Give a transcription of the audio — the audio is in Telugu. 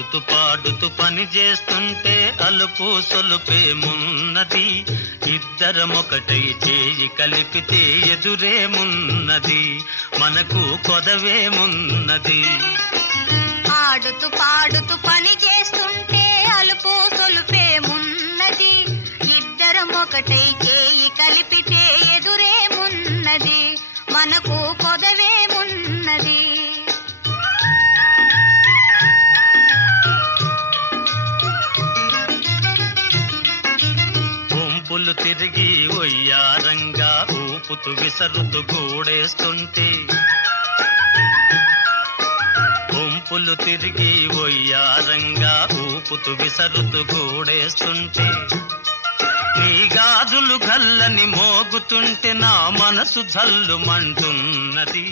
ఆడుతూ పాడుతూ పని చేస్తుంటే అలుపు సొలుపేమున్నది, ఇద్దరమొకటై చేయి కలిపితే ఎదురేమున్నది, మనకు కొదవేమున్నది. ఆడుతూ పాడుతూ పని చేస్తుంటే అలుపు సొలుపేమున్నది, ఇద్దరం ఒకటై చేయి కలిపితే ఎదురేమున్నది, మనకు కొదవేమున్నది. గుంపులు తిరిగి ఒయ్యారంగా ఊపుతూ విసరుతూ గూడేస్తుంటే, గుంపులు తిరిగి ఒయ్యారంగా ఊపుతూ విసరుతూ గూడేస్తుంటే, నీ గాజులు గల్లని మోగుతుంటే నా మనసు జల్లుమంటున్నది.